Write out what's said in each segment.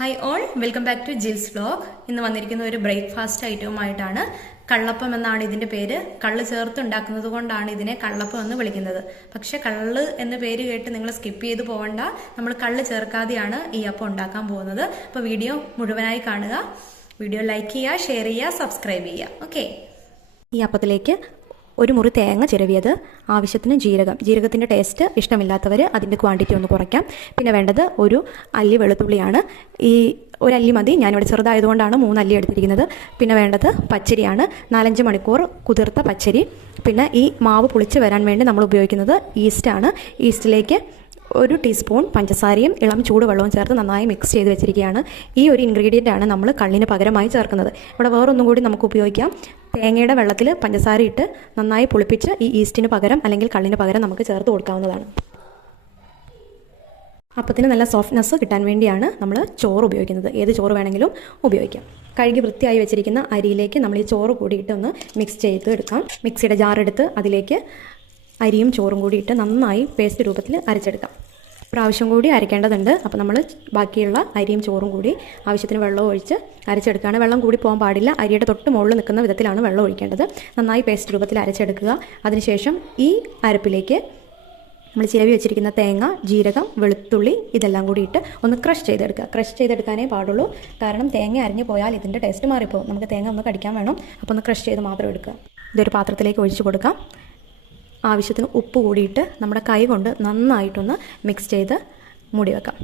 Hi all, welcome back to Jils vlog. ഇന്ന് വന്നിരിക്കുന്ന ഒരു ബ്രേക്ക്ഫാസ്റ്റ് ഐറ്റവുമായിട്ടാണ്. കള്ളപ്പം എന്നാണ് ഇതിന്റെ പേര്. കള്ള് ചേർത്ത് ഉണ്ടാക്കുന്നത് കൊണ്ടാണ് ഇതിനെ കള്ളപ്പം എന്ന് വിളിക്കുന്നത്. പക്ഷെ കള്ള് എന്ന പേര് കേട്ട് നിങ്ങൾ സ്കിപ്പ് ചെയ്ത് പോകണ്ട. നമ്മൾ കള്ള് ചേർക്കാതെയാണ് ഈ അപ്പം ഉണ്ടാക്കാൻ പോകുന്നത്. അപ്പോൾ വീഡിയോ മുഴുവനായി കാണുക. വീഡിയോ ലൈക്ക് ചെയ്യുക, ഷെയർ ചെയ്യുക, സബ്സ്ക്രൈബ് ചെയ്യുക. ഓക്കെ. ഈ അപ്പത്തിലേക്ക് ഒരു മുറി തേങ്ങ ചിരവിയത്, ആവശ്യത്തിന് ജീരകത്തിൻ്റെ ടേസ്റ്റ് ഇഷ്ടമില്ലാത്തവർ അതിൻ്റെ ക്വാണ്ടിറ്റി ഒന്ന് കുറയ്ക്കാം. പിന്നെ വേണ്ടത് ഒരു അല്ലി വെളുത്തുള്ളിയാണ്. ഈ ഒരു അല്ലി മതി, ഞാനിവിടെ ചെറുതായതുകൊണ്ടാണ് 3 അല്ലി എടുത്തിരിക്കുന്നത്. പിന്നെ വേണ്ടത് പച്ചരിയാണ്, 4-5 മണിക്കൂർ കുതിർത്ത പച്ചരി. പിന്നെ ഈ മാവ് പുളിച്ച് വരാൻ വേണ്ടി നമ്മൾ ഉപയോഗിക്കുന്നത് ഈസ്റ്റാണ്. ഈസ്റ്റിലേക്ക് 1 ടീസ്പൂൺ പഞ്ചസാരയും ഇളം ചൂടുവെള്ളവും ചേർത്ത് നന്നായി മിക്സ് ചെയ്ത് വെച്ചിരിക്കുകയാണ്. ഈ ഒരു ഇൻഗ്രീഡിയൻ്റ് ആണ് നമ്മൾ കള്ളിന് പകരമായി ചേർക്കുന്നത്. ഇവിടെ വേറൊന്നും കൂടി നമുക്ക് ഉപയോഗിക്കാം. തേങ്ങയുടെ വെള്ളത്തിൽ പഞ്ചസാര ഇട്ട് നന്നായി പുളിപ്പിച്ച് ഈ ഈസ്റ്റിന് പകരം അല്ലെങ്കിൽ കള്ളിന് പകരം നമുക്ക് ചേർത്ത് കൊടുക്കാവുന്നതാണ്. അപ്പത്തിന് നല്ല സോഫ്റ്റ്നെസ് കിട്ടാൻ വേണ്ടിയാണ് നമ്മൾ ചോറ് ഉപയോഗിക്കുന്നത്. ഏത് ചോറ് വേണമെങ്കിലും ഉപയോഗിക്കാം. കഴുകി വൃത്തിയായി വെച്ചിരിക്കുന്ന അരിയിലേക്ക് നമ്മൾ ഈ ചോറ് കൂടിയിട്ട് ഒന്ന് മിക്സ് ചെയ്ത് എടുക്കാം. മിക്സിയുടെ ജാറെടുത്ത് അതിലേക്ക് അരിയും ചോറും കൂടി ഇട്ട് നന്നായി പേസ്റ്റ് രൂപത്തിൽ അരച്ചെടുക്കാം. പ്രാവശ്യം കൂടി അരയ്ക്കേണ്ടതുണ്ട്. അപ്പോൾ നമ്മൾ ബാക്കിയുള്ള അരിയും ചോറും കൂടി ആവശ്യത്തിന് വെള്ളം ഒഴിച്ച് അരച്ചെടുക്കുകയാണ്. വെള്ളം കൂടി പോകാൻ പാടില്ല. അരിയുടെ തൊട്ട് മുകളിൽ നിൽക്കുന്ന വിധത്തിലാണ് വെള്ളം ഒഴിക്കേണ്ടത്. നന്നായി പേസ്റ്റ് രൂപത്തിൽ അരച്ചെടുക്കുക. അതിനുശേഷം ഈ അരപ്പിലേക്ക് നമ്മൾ ചിരവി വെച്ചിരിക്കുന്ന തേങ്ങ, ജീരകം, വെളുത്തുള്ളി ഇതെല്ലാം കൂടി ഇട്ട് ഒന്ന് ക്രഷ് ചെയ്തെടുക്കുക. ക്രഷ് ചെയ്തെടുക്കാനേ പാടുള്ളൂ. കാരണം തേങ്ങ അരിഞ്ഞു പോയാൽ ഇതിൻ്റെ ടേസ്റ്റ് മാറിപ്പോകും. നമുക്ക് തേങ്ങ ഒന്ന് കടിക്കാൻ വേണം. അപ്പോൾ ഒന്ന് ക്രഷ് ചെയ്ത് മാത്രം എടുക്കുക. ഇതൊരു പാത്രത്തിലേക്ക് ഒഴിച്ച് കൊടുക്കാം. ആവശ്യത്തിന് ഉപ്പ് കൂടിയിട്ട് നമ്മുടെ കൈ കൊണ്ട് നന്നായിട്ടൊന്ന് മിക്സ് ചെയ്ത് മൂടി വെക്കാം.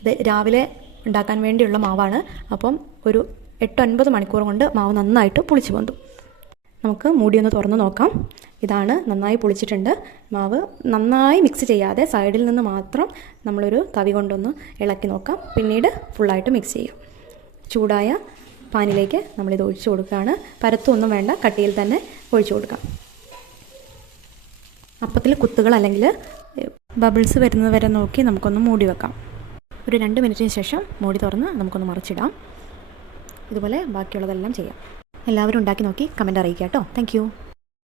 ഇത് രാവിലെ ഉണ്ടാക്കാൻ വേണ്ടിയുള്ള മാവാണ്. അപ്പം ഒരു 8-9 മണിക്കൂർ കൊണ്ട് മാവ് നന്നായിട്ട് പുളിച്ച് പൊന്തും. നമുക്ക് മൂടിയൊന്ന് തുറന്ന് നോക്കാം. ഇതാണ്, നന്നായി പുളിച്ചിട്ടുണ്ട്. മാവ് നന്നായി മിക്സ് ചെയ്യാതെ സൈഡിൽ നിന്ന് മാത്രം നമ്മളൊരു തവി കൊണ്ടൊന്ന് ഇളക്കി നോക്കാം. പിന്നീട് ഫുള്ളായിട്ട് മിക്സ് ചെയ്യാം. ചൂടായ പാനിലേക്ക് നമ്മളിത് ഒഴിച്ചു കൊടുക്കുകയാണ്. പരത്തൊന്നും വേണ്ട, കട്ടിയിൽ തന്നെ ഒഴിച്ചു കൊടുക്കാം. അപ്പത്തിൽ കുത്തുകൾ അല്ലെങ്കിൽ ബബിൾസ് വരുന്നത് വരെ നോക്കി നമുക്കൊന്ന് മൂടി വെക്കാം. ഒരു 2 മിനിറ്റിന് ശേഷം മൂടി തുറന്ന് നമുക്കൊന്ന് മറിച്ചിടാം. ഇതുപോലെ ബാക്കിയുള്ളതെല്ലാം ചെയ്യാം. എല്ലാവരും ഉണ്ടാക്കി നോക്കി കമൻറ്റ് അറിയിക്കാം കേട്ടോ. താങ്ക്